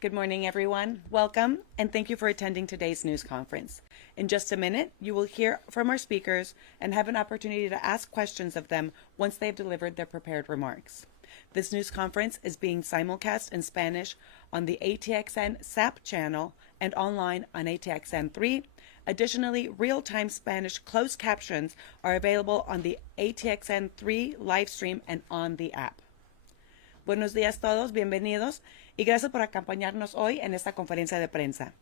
Good morning, everyone. Welcome, and thank you for attending today's news conference. In just a minute, you will hear from our speakers and have an opportunity to ask questions of them once they've delivered their prepared remarks. This news conference is being simulcast in Spanish on the ATXN SAP channel and online on ATXN3. Additionally, real-time Spanish closed captions are available on the ATXN3 live stream and on the app. Buenos días todos, bienvenidos y gracias por acompañarnos hoy en esta conferencia de prensa.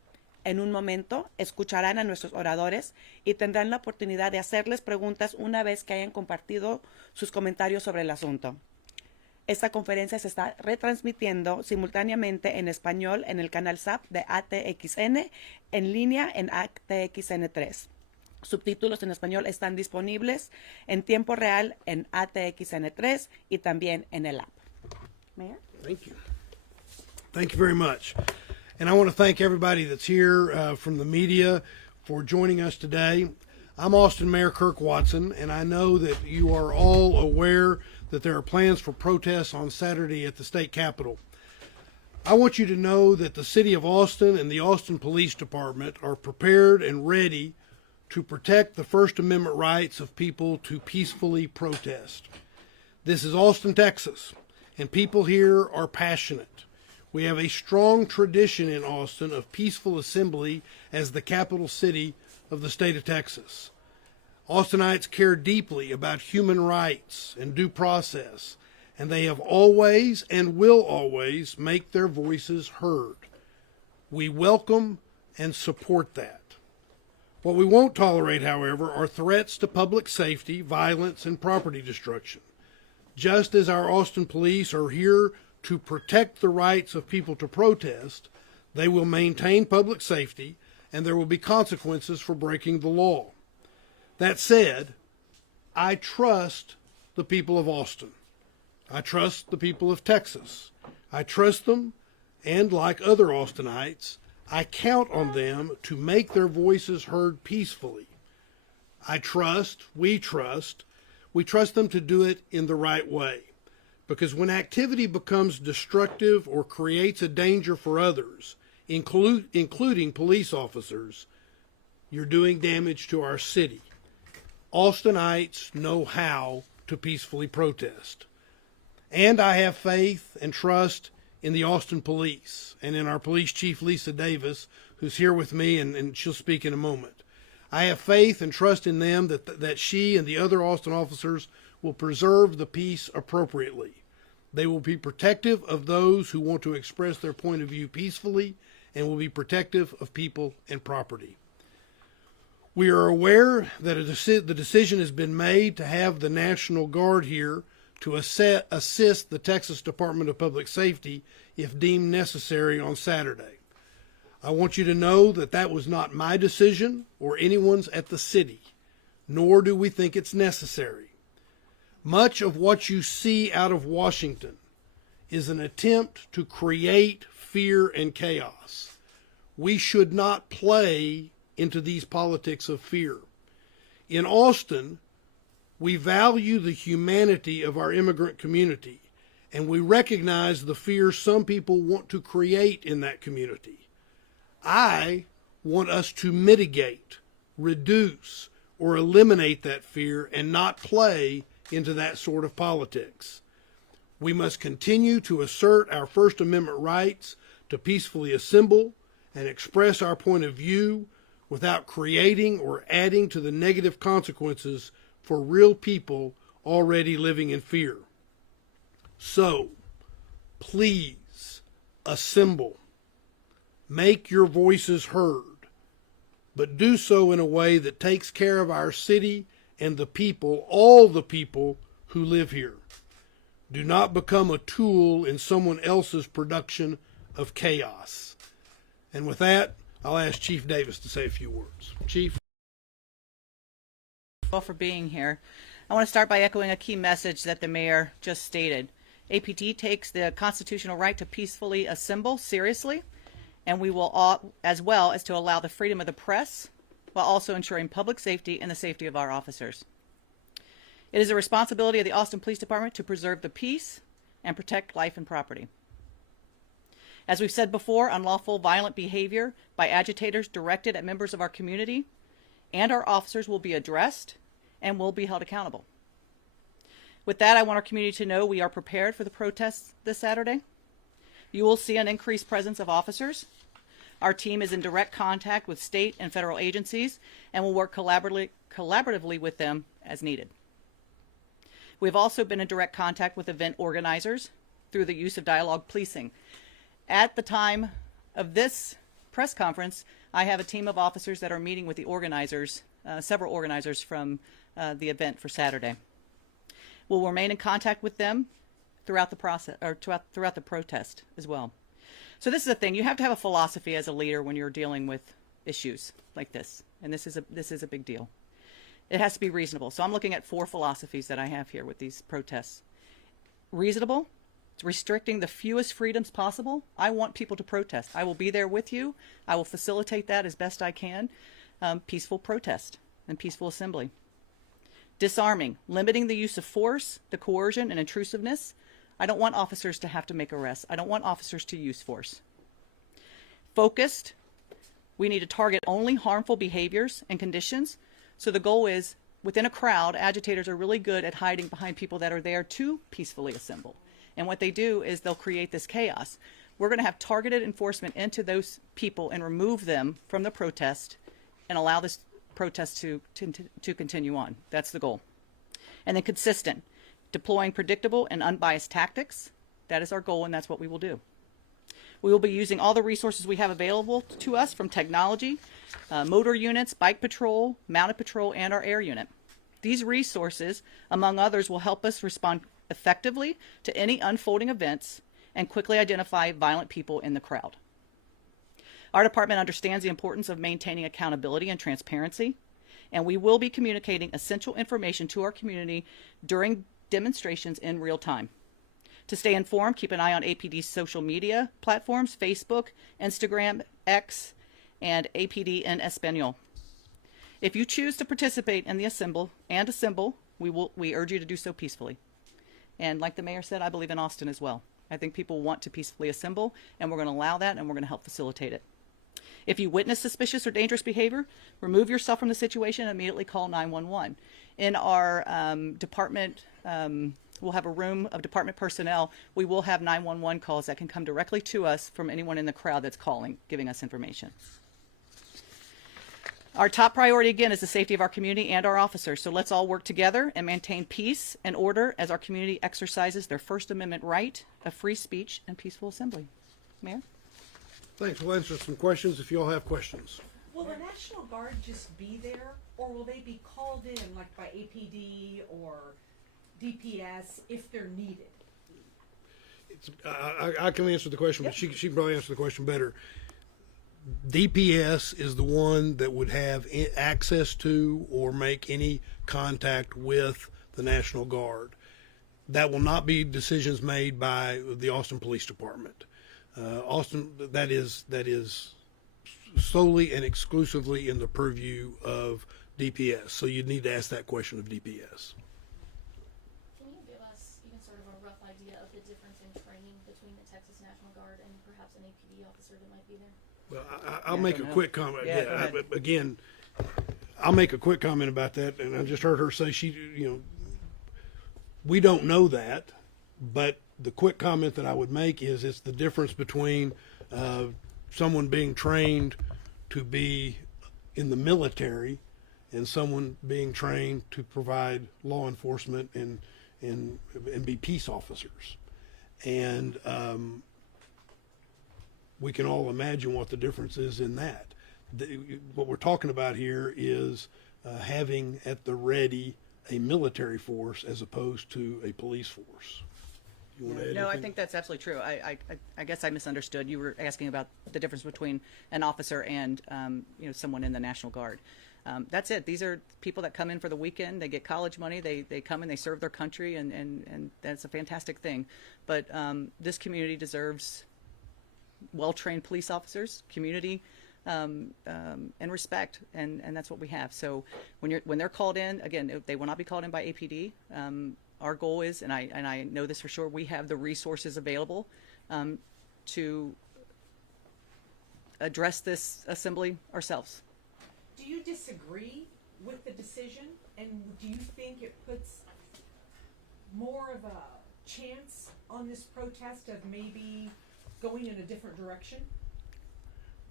En un momento escucharán a nuestros oradores y tendrán la oportunidad de hacerles preguntas una vez que hayan compartido sus comentarios sobre el asunto. Esta conferencia se está retransmitiendo simultáneamente en español en el canal SAP de ATXN, en línea en ATXN3. Subtítulos en español están disponibles en tiempo real en ATXN3 y también en el app. Mayor? Thank you. Thank you very much. And I want to thank everybody that's here from the media for joining us today. I'm Austin Mayor Kirk Watson, and I know that you are all aware that there are plans for protests on Saturday at the state capitol. I want you to know that the city of Austin and the Austin Police Department are prepared and ready to protect the First Amendment rights of people to peacefully protest. This is Austin, Texas, and people here are passionate. We have a strong tradition in Austin of peaceful assembly as the capital city of the state of Texas. Austinites care deeply about human rights and due process, and they have always and will always make their voices heard. We welcome and support that. What we won't tolerate, however, are threats to public safety, violence, and property destruction. Just as our Austin police are here to protect the rights of people to protest, they will maintain public safety, and there will be consequences for breaking the law. That said, I trust the people of Austin. I trust the people of Texas. I trust them, and like other Austinites, I count on them to make their voices heard peacefully. We trust them to do it in the right way. Because when activity becomes destructive or creates a danger for others, including police officers, you're doing damage to our city. Austinites know how to peacefully protest. And I have faith and trust in the Austin Police and in our police chief, Lisa Davis, who's here with me, and she'll speak in a moment. I have faith and trust in them that she and the other Austin officers will preserve the peace appropriately. They will be protective of those who want to express their point of view peacefully and will be protective of people and property. We are aware that the decision has been made to have the National Guard here to assist the Texas Department of Public Safety if deemed necessary on Saturday. I want you to know that that was not my decision or anyone's at the city, nor do we think it's necessary. Much of what you see out of Washington is an attempt to create fear and chaos. We should not play into these politics of fear. In Austin, we value the humanity of our immigrant community, and we recognize the fear some people want to create in that community. I want us to mitigate, reduce, or eliminate that fear and not play into that sort of politics. We must continue to assert our First Amendment rights to peacefully assemble and express our point of view without creating or adding to the negative consequences for real people already living in fear. So, please, assemble. Make your voices heard, but do so in a way that takes care of our city and the people, all the people who live here. Do not become a tool in someone else's production of chaos. And with that, I'll ask Chief Davis to say a few words. Chief. All for being here. I want to start by echoing a key message that the mayor just stated. APT takes the constitutional right to peacefully assemble seriously, and we will, as well as to allow the freedom of the press, while also ensuring public safety and the safety of our officers. It is a responsibility of the Austin Police Department to preserve the peace and protect life and property. As we've said before, unlawful violent behavior by agitators directed at members of our community and our officers will be addressed and will be held accountable. With that, I want our community to know we are prepared for the protests this Saturday. You will see an increased presence of officers. Our team is in direct contact with state and federal agencies and will work collaboratively with them as needed. We've also been in direct contact with event organizers through the use of dialogue policing. At the time of this press conference, I have a team of officers that are meeting with the organizers, several organizers from the event for Saturday. We'll remain in contact with them throughout the process, or throughout the protest as well. So this is the thing: you have to have a philosophy as a leader when you're dealing with issues like this, and this is a big deal. It has to be reasonable. So I'm looking at 4 philosophies that I have here with these protests. Reasonable. It's restricting the fewest freedoms possible. I want people to protest. I will be there with you. I will facilitate that as best I can. Peaceful protest and peaceful assembly. Disarming, limiting the use of force, the coercion, and intrusiveness. I don't want officers to have to make arrests. I don't want officers to use force. Focused, we need to target only harmful behaviors and conditions. So the goal is, within a crowd, agitators are really good at hiding behind people that are there to peacefully assemble. And what they do is they'll create this chaos. We're going to have targeted enforcement into those people and remove them from the protest and allow this protest to continue on. That's the goal. And then consistent, deploying predictable and unbiased tactics. That is our goal, and that's what we will do. We will be using all the resources we have available to us, from technology, motor units, bike patrol, mounted patrol, and our air unit. These resources, among others, will help us respond effectively to any unfolding events and quickly identify violent people in the crowd. Our department understands the importance of maintaining accountability and transparency, and we will be communicating essential information to our community during demonstrations in real time. To stay informed, keep an eye on APD's social media platforms: Facebook, Instagram, X, and APD in Espanol. If you choose to participate in the assemble, we urge you to do so peacefully. And like the mayor said, I believe in Austin as well. I think people want to peacefully assemble, and we're going to allow that, and we're going to help facilitate it. If you witness suspicious or dangerous behavior, remove yourself from the situation and immediately call 911. In our department, we'll have a room of department personnel. We will have 911 calls that can come directly to us from anyone in the crowd that's calling, giving us information. Our top priority, again, is the safety of our community and our officers. So let's all work together and maintain peace and order as our community exercises their First Amendment right of free speech and peaceful assembly. Mayor? Thanks. We'll answer some questions if you all have questions. Will the National Guard just be there, or will they be called in, like by APD or DPS, if they're needed? I can answer the question, but she can probably answer the question better. DPS is the one that would have access to or make any contact with the National Guard. That will not be decisions made by the Austin Police Department. Austin, that is solely and exclusively in the purview of DPS. So you'd need to ask that question of DPS. Can you give us even sort of a rough idea of the difference in training between the Texas National Guard and perhaps an APD officer that might be there? Well, I'll make a quick comment. Yeah, Again, I'll make a quick comment about that. And I just heard her say we don't know that, but the quick comment that I would make is it's the difference between someone being trained to be in the military and someone being trained to provide law enforcement and be peace officers. And we can all imagine what the difference is in that. What we're talking about here is having at the ready a military force as opposed to a police force. You want to add No, I anything? think that's absolutely true. I guess I misunderstood. You were asking about the difference between an officer and someone in the National Guard. That's it. These are people that come in for the weekend. They get college money. They come and they serve their country, and that's a fantastic thing. But this community deserves well-trained police officers, community, and respect, and that's what we have. So when they're called in, again, they will not be called in by APD. Our goal is, and I know this for sure, we have the resources available to address this assembly ourselves. Do you disagree with the decision, and do you think it puts more of a chance on this protest of maybe going in a different direction?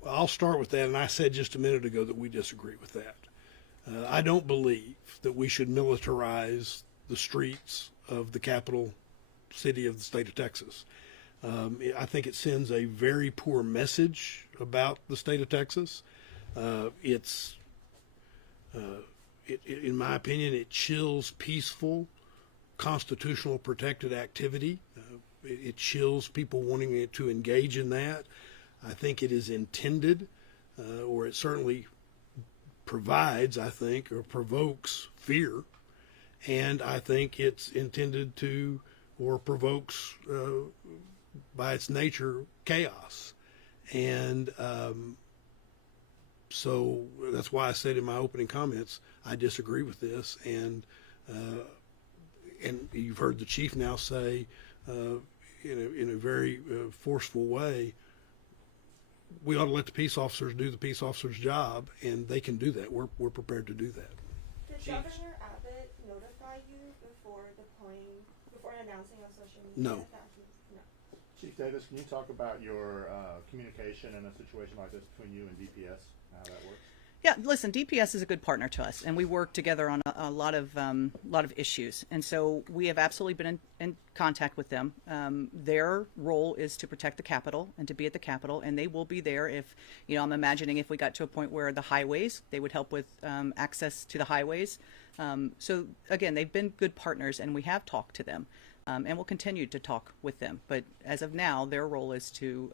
Well, I'll start with that, and I said just a minute ago that we disagree with that. I don't believe that we should militarize the streets of the capital city of the state of Texas. I think it sends a very poor message about the state of Texas. In my opinion, it chills peaceful, constitutional protected activity. It chills people wanting to engage in that. I think it is intended, or it certainly provides, I think, or provokes fear. And I think it's intended to, or provokes, by its nature, chaos. And so that's why I said in my opening comments, I disagree with this. And you've heard the chief now say, in a very forceful way, we ought to let the peace officers do the peace officers' job, and they can do that. We're prepared to do that. Did Governor Abbott notify you before announcing on social media? No. No. Chief Davis, can you talk about your communication in a situation like this between you and DPS, how that works? Yeah, listen, DPS is a good partner to us, and we work together on a lot of issues. And so we have absolutely been in contact with them. Their role is to protect the Capitol and to be at the Capitol, and they will be there if, I'm imagining if we got to a point where the highways, they would help with access to the highways. So again, they've been good partners, and we have talked to them, and we'll continue to talk with them. But as of now, their role is to,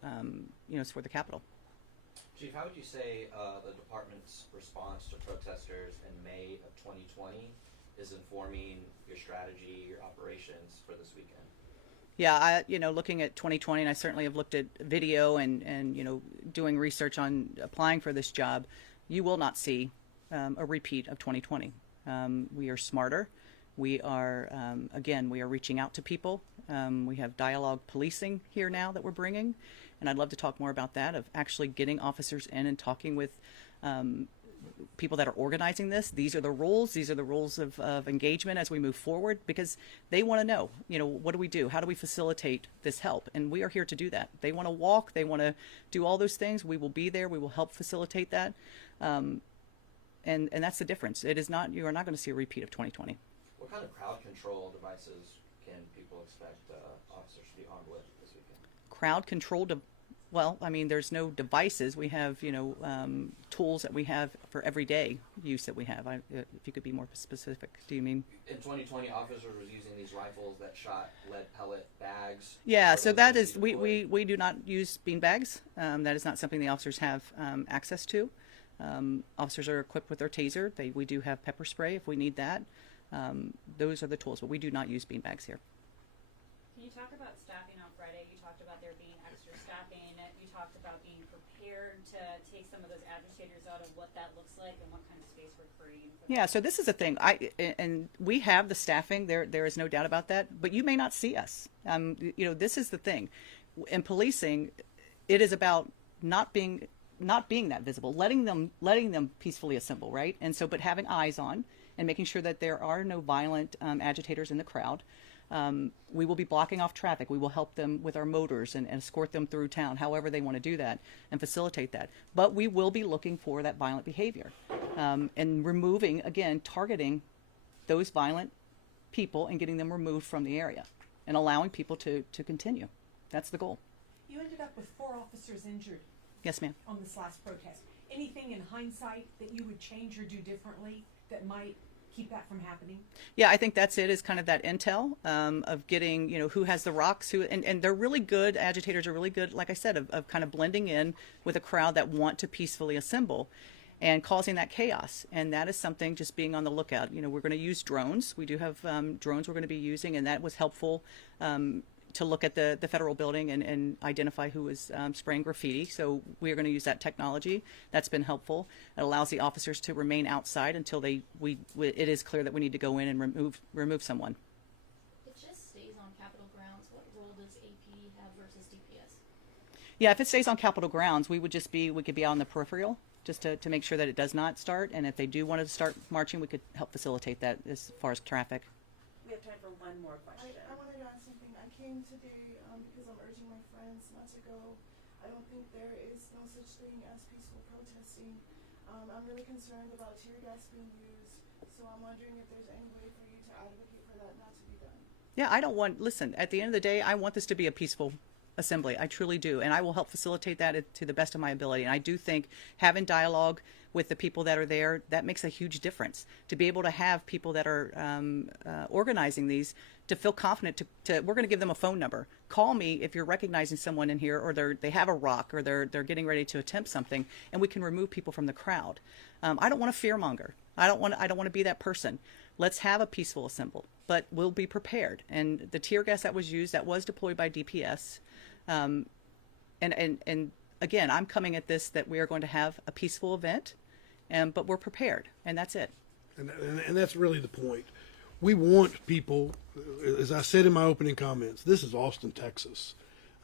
is for the Capitol. Chief, how would you say the department's response to protesters in May of 2020 is informing your strategy, your operations for this weekend? Yeah, looking at 2020, and I certainly have looked at video and doing research on applying for this job, you will not see a repeat of 2020. We are smarter. We are, we are reaching out to people. We have dialogue policing here now that we're bringing. And I'd love to talk more about that, of actually getting officers in and talking with people that are organizing this. These are the rules. These are the rules of engagement as we move forward, because they want to know, what do we do? How do we facilitate this help? And we are here to do that. They want to walk. They want to do all those things. We will be there. We will help facilitate that. And that's the difference. You are not going to see a repeat of 2020. What kind of crowd control devices can people expect officers to be armed with this weekend? Crowd control there's no devices. We have, tools that we have for everyday use that we have. If you could be more specific, do you mean? In 2020, officers were using these rifles that shot lead pellet bags. Yeah, so that is, we do not use bean bags. That is not something the officers have access to. Officers are equipped with their taser. We do have pepper spray if we need that. Those are the tools, but we do not use bean bags here. Can you talk about staffing on Friday? You talked about there being extra staffing. You talked about being prepared to take some of those agitators out, of what that looks like and what kind of space we're creating. Yeah, so this is the thing. And we have the staffing. There is no doubt about that. But you may not see us. This is the thing. In policing, it is about not being that visible, letting them peacefully assemble, right? And so, but having eyes on and making sure that there are no violent agitators in the crowd. We will be blocking off traffic. We will help them with our motors and escort them through town, however they want to do that, and facilitate that. But we will be looking for that violent behavior and removing, again, targeting those violent people and getting them removed from the area and allowing people to continue. That's the goal. You ended up with 4 officers injured. Yes, ma'am. On this last protest. Anything in hindsight that you would change or do differently that might keep that from happening? Yeah, I think that's it, is kind of that intel of getting, who has the rocks, and they're really good, agitators are really good, like I said, of kind of blending in with a crowd that want to peacefully assemble and causing that chaos. And that is something, just being on the lookout. We're going to use drones. We do have drones we're going to be using, and that was helpful to look at the federal building and identify who was spraying graffiti. So we're going to use that technology. That's been helpful. It allows the officers to remain outside until it is clear that we need to go in and remove someone. It just stays on Capitol grounds. What role does AP have versus DPS? Yeah, if it stays on Capitol grounds, we could be out on the peripheral just to make sure that it does not start. And if they do want to start marching, we could help facilitate that as far as traffic. We have time for one more question. I wanted to ask something. I came today because I'm urging my friends not to go. I don't think there is no such thing as peaceful protesting. I'm really concerned about tear gas being used, so I'm wondering if there's any way for you to advocate for that not to be done. Yeah, listen, at the end of the day, I want this to be a peaceful assembly. I truly do. And I will help facilitate that to the best of my ability. And I do think having dialogue with the people that are there, that makes a huge difference. To be able to have people that are organizing these to feel confident we're going to give them a phone number. Call me if you're recognizing someone in here, or they have a rock, or they're getting ready to attempt something, and we can remove people from the crowd. I don't want to fearmonger. I don't want to be that person. Let's have a peaceful assembly, but we'll be prepared. And the tear gas that was used, that was deployed by DPS. And again, I'm coming at this that we are going to have a peaceful event, but we're prepared, and that's it. And that's really the point. We want people, as I said in my opening comments, this is Austin, Texas.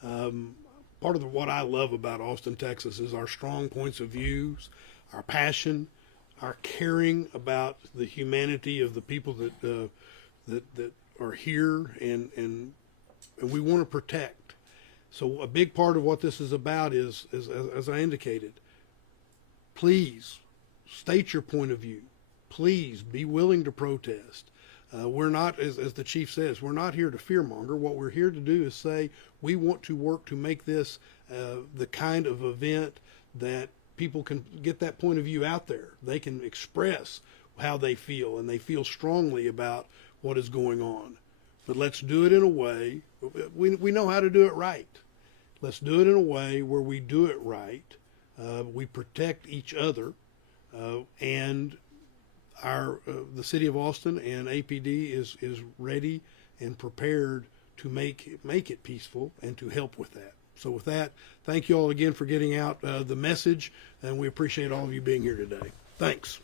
Part of what I love about Austin, Texas is our strong points of views, our passion, our caring about the humanity of the people that are here, and we want to protect. So a big part of what this is about is, as I indicated, please state your point of view. Please be willing to protest. We're not, as the chief says, we're not here to fearmonger. What we're here to do is say we want to work to make this the kind of event that people can get that point of view out there. They can express how they feel, and they feel strongly about what is going on. But let's do it in a way, we know how to do it right. Let's do it in a way where we do it right. We protect each other, and the city of Austin and APD is ready and prepared to make it peaceful and to help with that. So with that, thank you all again for getting out the message, and we appreciate all of you being here today. Thanks.